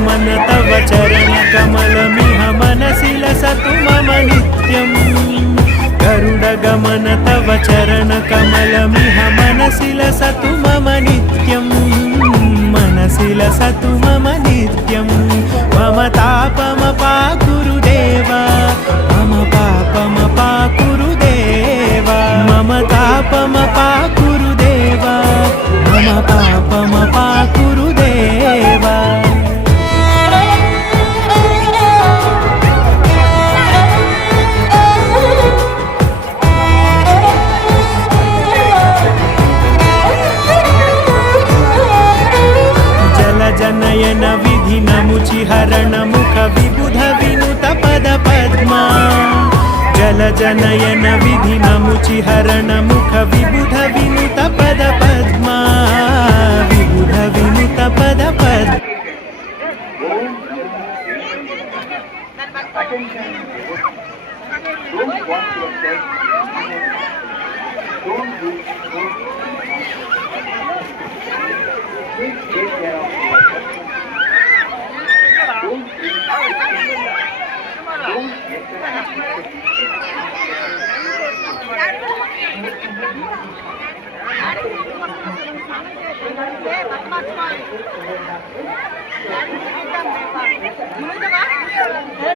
गमन तव चरण कमलमिह मनसि लसतु मम नित्यम् गरुड गमन तव चरण कमलमिह मनसि लसतु मम नित्यम् मनसि लसतु मम नित्यम् मम तापमपाकुरु देवा मम पापमपाकुरु देवा मम तापमपाकुरु देवा मम पापमपाकुरु देवा जनयन विधि नमुचि हरण मुख विबुध विनुत पद पद्मा जल जनयन विधि नमुचि हरण मुख विबुध विनुत पद पद्मा विबुध विनुत पद पद्मा